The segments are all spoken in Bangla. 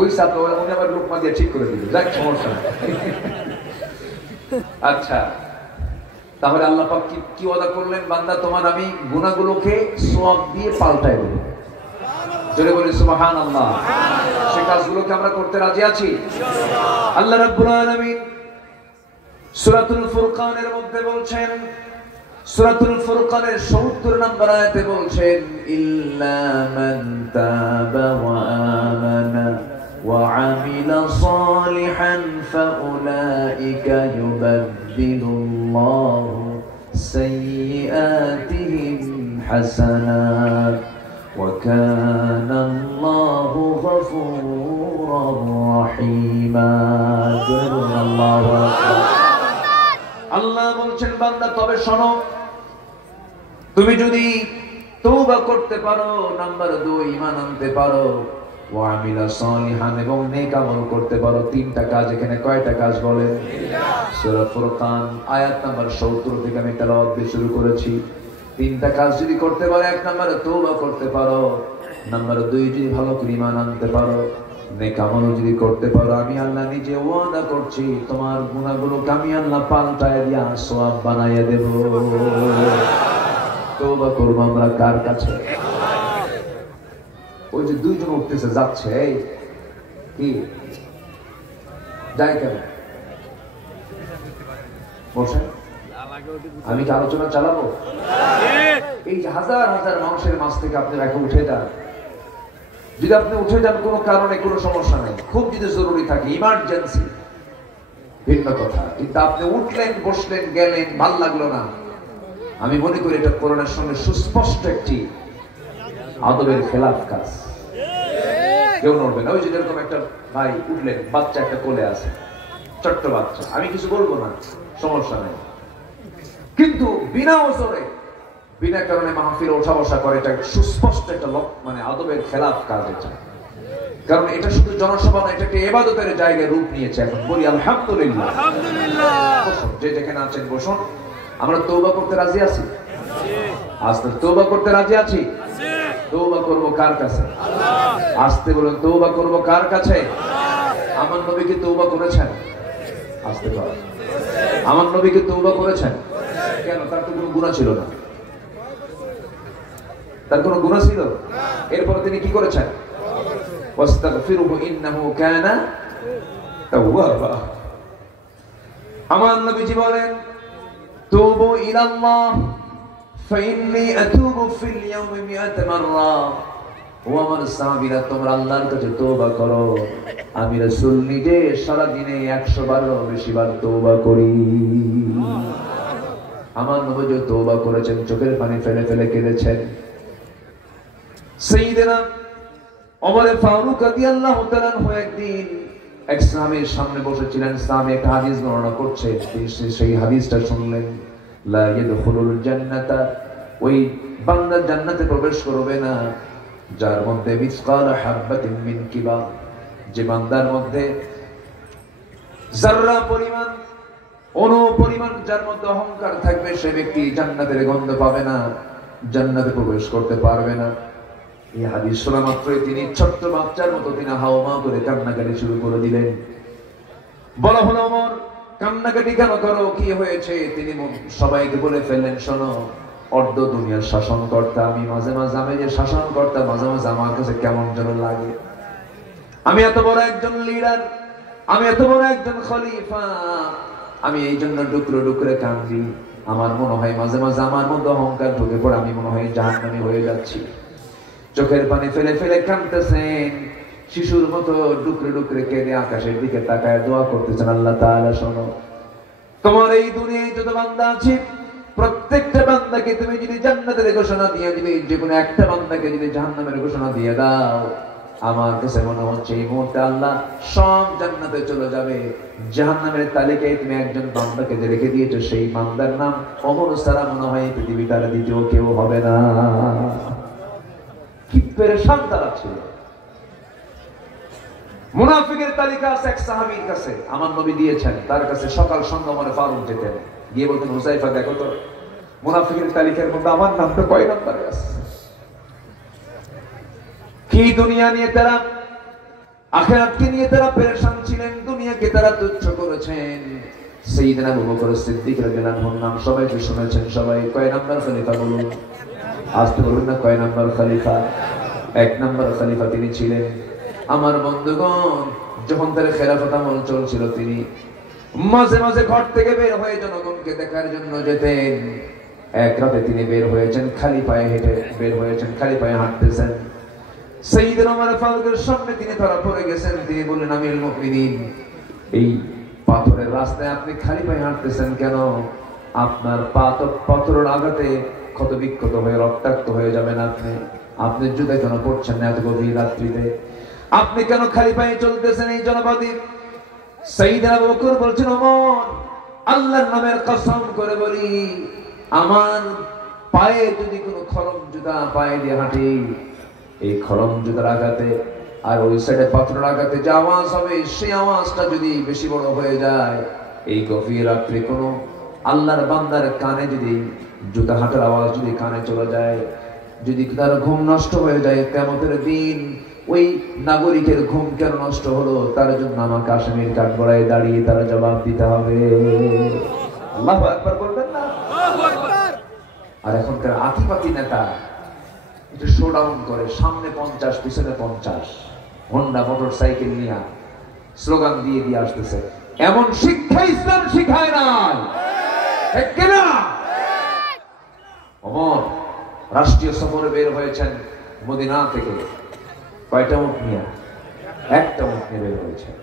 ওই ছাত্র উনি আবার লোকমা দিয়ে ঠিক করে দিল, যাক সমস্যা নাই। আচ্ছা, তাহলে আল্লাহ পাক কি ওয়াদা করলেন? বান্দা তোমার আমি গুনাহগুলোকে সওয়াব দিয়ে পাল্টায় দেব। জোরে বলি সুবহানাল্লাহ। সে কাজগুলোকে আমরা করতে রাজি আছি ইনশাআল্লাহ। আল্লাহ রাব্বুল আলামিন সূরাতুল ফুরকানের মধ্যে বলছেন, সূরাতুল ফুরকানের ৭০ নম্বর আয়াতে বলছেন, ইল্লা মান তাবা ওয়া আমানা ওয়া আমিলা সালিহান ফাউলাইকা ইউবাদদিলুল্লাহু সাইয়্যাতিহিম হাসানাত ওয়া কানাল্লাহু গফুরুর রহিমা। আল্লাহু আকবার। আল্লাহ বলছেন, বান্দা তবে শোনো, তুমি যদি তওবা করতে পারো, নাম্বার 2 ঈমান আনতে পারো, ওয়া আমিলা সালিহান এবং নেক আমল করতে পারো। 3টা কাজ। এখানে কয়টা কাজ বলেন? সূরা ফুরকান আয়াত নাম্বার ৭০ থেকে আমি তেলাওয়াত দিয়ে শুরু করেছি। 3টা কাজ যদি করতে পারো, 1 নম্বরে তওবা করতে পারো, নাম্বার 2 যদি ভালো করে ঈমান আনতে পারো, নেক আমল যদি করতে পারো, আমি আল্লাহ নিজে ওয়াদা করছি তোমার গুনাহগুলোকে আমি আল্লাহ পাল্টায় দিয়া সওয়াব বানাইয়া দেব। তওবা করব আমরা কার কাছে? ওই যে 2 জন উঠতেছে যাচ্ছে, এই কি যাই কেন বসেন, আমি কি আলোচনা চালাবো? এই যে হাজার হাজার মানুষের মাঝ থেকে আপনি একা উঠে যান। যদি আপনি উঠে যান কোনো কারণে, কোনো সমস্যা নেই, খুব যদি জরুরি থাকে, ইমার্জেন্সি, ভিন্ন কথা। কিন্তু আপনি উঠলেন, বসলেন, গেলেন, ভাল লাগলো না, আমি মনে করি এটা কোরআনের সঙ্গে সুস্পষ্ট একটি আদবের খেলাফ কাজ। কেউ নড়বে না। ওই যে এরকম একটা ভাই উঠলেন, বাচ্চা একটা কোলে আছে, ছোট্ট বাচ্চা, আমি কিছু বলবো না, সমস্যা নেই, কিন্তু বিনা ওজরে বিনা কারণে মাহফিলে ওঠা বসা করে, এটা সুস্পষ্ট একটা মানে আদবের খেলাফ কাজ এটা। কারণ এটা শুধু জনসভা না, এটা একটা ইবাদতের জায়গায় রূপ নিয়েছে। এখন বলি আলহামদুলিল্লাহ। বসুন, যে যেখানে আছেন বসুন। আমরা তওবা করতে রাজি আছি? আস্তে তওবা করতে রাজি আছি? তওবা করব কার কাছে? আস্তে বলুন, তওবা করব কার কাছে? আমার নবী কি তওবা করেছেন? আস্তে বলুন, আমার নবী কি তওবা করেছেন? কেন? তার তো কোনো গুনাহ ছিল না। তার কোনো গুনাহ ছিল? এরপর তিনি কি করেছেন? ওয়াস্তাগফিরুহু ইন্নাহু কানা তাওয়াবা। আমার নবীজি বলেন, তুবু ইলাল্লাহ ফাইন্নী আতুবু ফিল ইয়াউমি মিআতা মাররা। ও আমার সাহাবীরা, তোমরা আল্লাহর কাছে তওবা করো, আমি রাসূল নিজে সারা দিনে 100 বারও বেশি বার তওবা করি। আমার নবী তওবা করেছেন, চোখের পানি ফেলে ফেলে কেঁদেছেন। সাইয়েদনা ওমর ফারুক রাদিয়াল্লাহু তাআলা একদিন এক সাহাবীর সামনে বসেছিলেন। সাহাবী একটা হাদিস বর্ণনা করছে, সেই হাদিসটা শুনলেন, লা ইয়াদখুলুল জান্নাতা, ওই বান্দা জান্নাতে প্রবেশ করবে না যার মধ্যে মিসকাল হাববাতিন মিন কিবার, যে বান্দার মধ্যে যাররা পরিমাণ, অনু পরিমাণ যার মধ্যে অহংকার থাকবে, সে ব্যক্তি জান্নাতের গন্ধ পাবে না, জান্নাতে প্রবেশ করতে পারবে না। এই হাদিস শোনা মাত্রই তিনি ছোট্ট বাচ্চার মতো তিনি হাওমা করে কান্নাকাটি শুরু করে দিলেন। বলা হলো, ওমর কান্নাকাটি কেন করো, কি হয়েছে? তিনি সবাইকে বলে ফেললেন, শোনো, অর্ধ দুনিয়ার শাসনকর্তা আমি, মাঝে মাঝে আমি যে শাসনকর্তা, মাঝে মাঝে আমার কাছে কেমন যেন লাগে। আমি এত বড় একজন লিডার, আমি এত বড় একজন খলিফা, আমি এই জন্য ডুকরে ডুকরে কান্দি। আমার মনে হয় মাঝে মাঝে আমার মধ্যে অহংকার ঢুকে পড়ে, আমি মনে হয় জাহান্নামী হয়ে যাচ্ছি। চোখের পানি ফেলে ফেলে কাঁদতেছেন, শিশুর মতো ডুকরে ডুকরে কেঁদে আকাশের দিকে তাকায় দোয়া করতেছেন, আল্লাহ তাআলা শোনো, তোমার এই দুনিয়ায় যত বান্দা আছে, প্রত্যেকটা বান্দাকে তুমি যদি জান্নাতের ঘোষণা দিয়ে দিবে, যে কোনো একটা বান্দাকে যদি জাহান্নামের ঘোষণা দিয়ে দাও, আমার কাছে মনে হচ্ছে এই মুহূর্তে আল্লাহ সব জান্নাতে চলে যাবে। জাহান্নামের তালিকায় তুমি একজন বান্দাকে যে রেখে দিয়েছো, সেই বান্দার নাম ওমর ছাড়া মনে হয় পৃথিবীটার দ্বিতীয় কেউ হবে না। কি পেরেশান তারা ছিল। মুনাফিকের তালিকা আছে এক সাহাবীর কাছে, আমার নবী দিয়েছেন, তার কাছে সকাল সন্ধ্যা ওমর ফারুক যেতেন, গিয়ে বলতেন, হুযায়ফা দেখো তো মুনাফিকের তালিকার মধ্যে আমার নামটা কয় নম্বরে আছে। কি দুনিয়া নিয়ে তারা আখিরাতকে নিয়ে তারা পেরেশান ছিলেন, দুনিয়াকে তারা তুচ্ছ করেছেন। সাইয়েদনা আবু বকর সিদ্দিক রাদিয়াল্লাহু আনহুর নাম সবাই তো শুনেছেন। সবাই কয় নাম্বার খলিফা বলুন? আসতে বলুন না, কয় নাম্বার খলিফা? 1 নাম্বার খলিফা তিনি ছিলেন। আমার বন্ধুগণ, যখন তার খেলাফত আমল চলছিল, তিনি মাঝে মাঝে ঘর থেকে বের হয়ে জনগণকে দেখার জন্য যেতেন। এক রাতে তিনি বের হয়েছেন, খালি পায়ে হেঁটে বের হয়েছেন, খালি পায়ে হাঁটতেছেন। সাইয়েদনা ওমর ফারুকের সামনে তিনি ধরা পড়ে গেছেন। তিনি বললেন, আমিরুল মুমিনিন, এই পাথরের রাস্তায় আপনি খালি পায়ে হাঁটতেছেন কেন? আপনার পা তো পাথরের আঘাতে ক্ষত বিক্ষত হয়ে রক্তাক্ত হয়ে যাবেন। আপনি জুতা কেন পড়ছেন না এত গভীর রাত্রিতে? আপনি কেন খালি পায়ে চলতেছেন এই জনপদে? সাইয়েদনা আবু বকর বলছেন, ওমর, আল্লাহর নামের কসম করে বলি, আমার পায়ে যদি কোনো খরম জুতা পায়ে দিয়ে হাঁটি, এই খরম জুতার আঘাতে আর ওই সাইডে পাথরের আঘাতে যে আওয়াজ হবে, সেই আওয়াজটা যদি বেশি বড় হয়ে যায়, এই গভীর রাত্রে কোনো আল্লাহর বান্দার কানে যদি জুতা হাঁটার আওয়াজ যদি কানে চলে যায়, যদি তার ঘুম নষ্ট হয়ে যায়, কিয়ামতের দিন ওই নাগরিকের ঘুম কেন নষ্ট হলো, তার জন্য আমাকে আসামির কাঠগড়ায় দাঁড়িয়ে তারা জবাব দিতে হবে। আল্লাহু আকবার বলবেন না? আর এখনকার আতিপাতি নেতা এটা শোডাউন করে, সামনে 50 পিছনে 50 হোন্ডা মোটর সাইকেল নিয়ে স্লোগান দিয়ে দিয়ে আসতেছে। এমন শিক্ষা ইসলাম শিখায় নাই, ঠিক কিনা? ওমর রাষ্ট্রীয় সফরে বের হয়েছেন মদিনা থেকে। কয়টা উট নিয়ে? একটা উট নিয়ে বের হয়েছেন।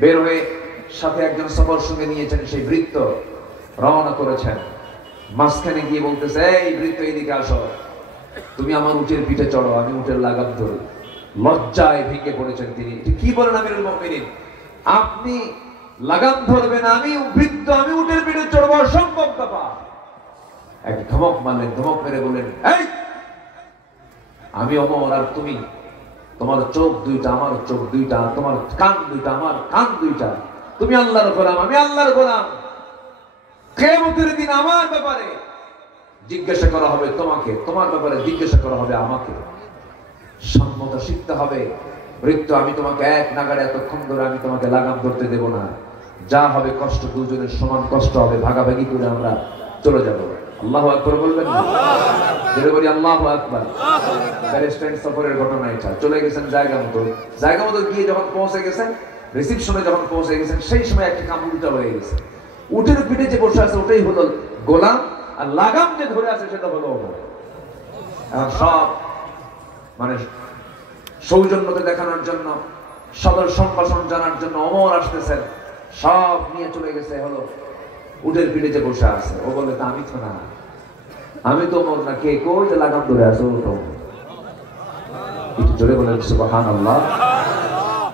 বের হয়ে সাথে একজন সফর সঙ্গে নিয়েছেন, সেই বৃত্ত রওনা করেছেন। মাঝখানে গিয়ে বলতেছে, এই বৃত্ত এদিকে আসো, তুমি আমার উটের পিঠে চড়ো, আমি উটের লাগাম ধরি। লজ্জায় ভেঙে পড়েছেন তিনি। কি বলেন আমিরুল মুমিনিন? আপনি লাগাম ধরবেন, আমি বৃত্ত, আমি উটের পিঠে চড়বো, অসম্ভব ব্যাপার। এক ধমক মারলেন, ধমক মেরে বললেন, এই আমি ওমর আর তুমি, তোমার চোখ দুইটা আমার চোখ দুইটা, তোমার কান দুইটা আমার কান দুইটা, তুমি আল্লাহর গোলাম, আমি আল্লাহর গোলাম। কিয়ামতের দিন আমার ব্যাপারে জিজ্ঞাসা করা হবে তোমাকে, তোমার ব্যাপারে জিজ্ঞাসা করা হবে আমাকে। সম্মত শিখতে হবে। বৃত্ত আমি তোমাকে এক নাগাড়ে এতক্ষণ ধরে আমি তোমাকে লাগাম ধরতে দেব না। যা হবে কষ্ট দুজনের সমান কষ্ট হবে, ভাগাভাগি করে আমরা চলে যাব। আল্লাহু আকবার বলবেন না? জোরে বলি আল্লাহু আকবার। প্যালেস্টাইন সফরের ঘটনা এটা। চলে গেছেন জায়গা মতো গিয়ে যখন পৌঁছে গেছেন, রিসিপশনে যখন পৌঁছে গেছেন, সেই সময় একটা কাম উল্টা হয়ে গেছে। উটের পিঠে যে বসে আছে ওটাই হলো গোলাম, আর লাগাম যে ধরে আছে সেটা হলো ওমর। এখন সব মানে সৌজন্যতা দেখানোর জন্য, সদর সম্ভাষণ জানার জন্য ওমর আসতেছেন, সব নিয়ে চলে গেছে হলো উটের পিঠে যে বসে আছে। ও বলে, আমি তো না, আমি তো ওমর না। কে কই যে লাগাম ধরে আছে? ও তো। একটু জোরে বলেন সুবহানাল্লাহ।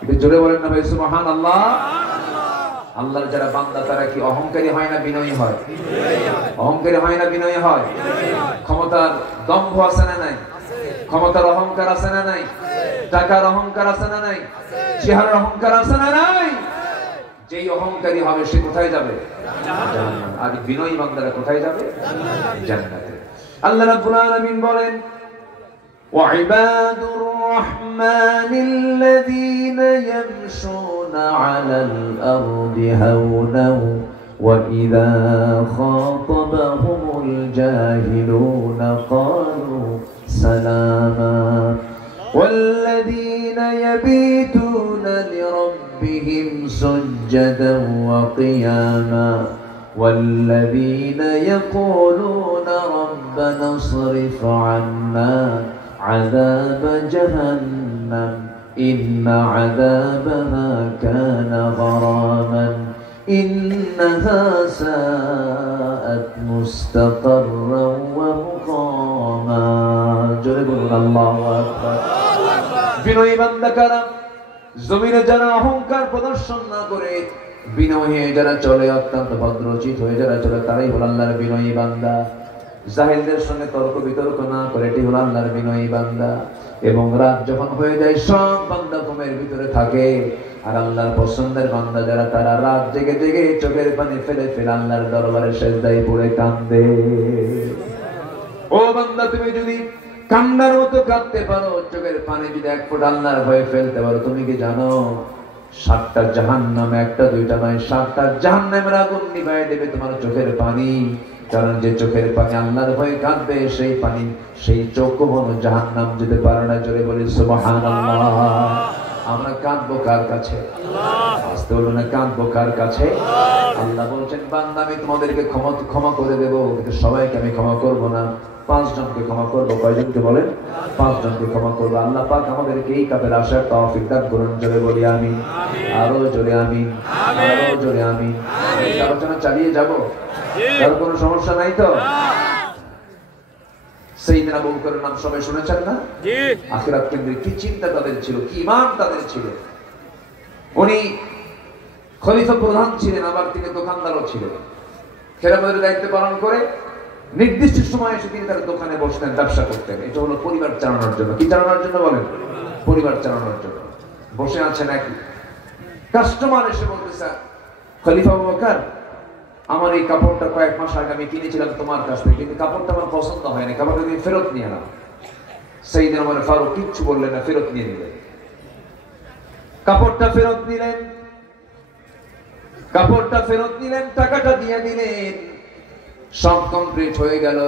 একটু জোরে বলেন না ভাই সুবহানাল্লাহ। আল্লাহর যারা বান্দা তারা কি অহংকারী হয় না বিনয়ী হয়? অহংকারী হয় না বিনয়ী হয়? ক্ষমতার দম্ভ আছে না নাই? ক্ষমতার অহংকার আছে না নাই? টাকার অহংকার আছে না নাই? চেহারার অহংকার আছে না নাই? যেই অহংকারী হবে সে কোথায় যাবে? জান্নাতে। আর বিনয়ী বান্দারা কোথায় যাবে? জান্নাতে। আল্লাহ রাব্বুল আলামিন বলেন, وعباد الرحمن الذين يمشون على الأرض هونا وإذا خاطبهم الجاهلون قالوا سلاما والذين يبيتون لربهم سجدا وقياما والذين يقولون ربنا اصرف عنا عذاب جهنم إن عذابها كان غراما إنها ساءت مستقرا ومقاما جربنا الله أكبر বিনয়ী বান্দা কারা? জমিনে যারা অহংকার প্রদর্শন না করে বিনয়ী হয়ে যারা চলে, অত্যন্ত ভদ্রচিত হয়ে যারা চলে, তারাই হল আল্লাহর বিনয়ী বান্দা। জাহিলদের সঙ্গে তর্ক বিতর্ক না করে, এটি হল আল্লাহর বিনয়ী বান্দা। এবং রাত যখন হয়ে যায় সব বান্দা ঘুমের ভিতরে থাকে, আর আল্লাহর পছন্দের বান্দা যারা তারা রাত জেগে জেগে চোখের পানি ফেলে ফেলে আল্লাহর দরবারে সেজদায় পড়ে কান্দে। ও বান্দা, তুমি যদি কান্নার মতো কাঁদতে পারো, চোখের পানি যদি এক ফোঁটা আল্লাহর ভয়ে ফেলতে পারো, তুমি কি জানো 7টা জাহান্নাম, একটা দুইটা নয়, 7টা জাহান্নামের আগুন নিভায় দেবে তোমার চোখের পানি। কারণ যে চোখের পানি আল্লাহর ভয়ে কাঁদবে, সেই পানি, সেই চোখ কখনো জাহান্নাম যেতে পারে না। জোরে বলি সুবহানাল্লাহ। আমরা কাঁদবো কার কাছে? আসতে বলবো না, কাঁদবো কার কাছে? আল্লাহ বলছেন, বান্দা আমি তোমাদেরকে ক্ষমা করে দেবো, কিন্তু সবাইকে আমি ক্ষমা করবো না। 5 জনকে ক্ষমা করবো। কয়জনকে বলেন? 5 জনকে ক্ষমা করবো। আল্লাহ পাক আমাদেরকে এই কাপের আশার তৌফিক দান করুন। জোরে বলি আমিন। আরো জোরে আমিন, আরো জোরে আমিন। আলোচনা চালিয়ে যাব, কারো কোনো সমস্যা নাই তো? সাইয়েদনা আবু বকরের নাম সবাই শুনেছেন না? জি। আখিরাত কেন্দ্রিক কি চিন্তা তাদের ছিল, কি ঈমান তাদের ছিল। উনি খলিফা প্রধান ছিলেন, আবার তিনি দোকানদারও ছিলেন। খেলাফতের দায়িত্ব পালন করে নির্দিষ্ট সময় এসে তিনি তার দোকানে বসতেন, ব্যবসা করতেন। এটা হলো পরিবার চালানোর জন্য। কি চালানোর জন্য বলেন? পরিবার চালানোর জন্য। বসে আছেন, এক কাস্টমার এসে বলতেছে, খলিফা আবু বকর, আমার এই কাপড়টা কয়েক মাস আগে আমি কিনেছিলাম তোমার কাছ থেকে, কিন্তু কাপড়টা আমার পছন্দ হয়নি, কাপড়টা তুমি ফেরত নিয়ে নাও। সাইয়েদনা ওমর ফারুক কিচ্ছু বললেন না, ফেরত নিয়ে নিলেন। কাপড়টা ফেরত নিলেন, কাপড়টা ফেরত নিলেন, টাকাটা দিয়ে দিলেন, সব কমপ্লিট হয়ে গেল।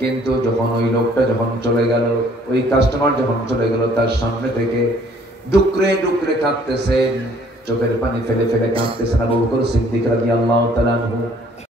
কিন্তু যখন ওই লোকটা যখন চলে গেল, ওই কাস্টমার যখন চলে গেল, তার সামনে থেকে ডুকরে ডুকরে কাঁদতেছেন, চোখের পানি ফেলে ফেলে কাঁদতেছেন আবু বকর সিদ্দিক রাদিয়াল্লাহু তাআলা আনহু।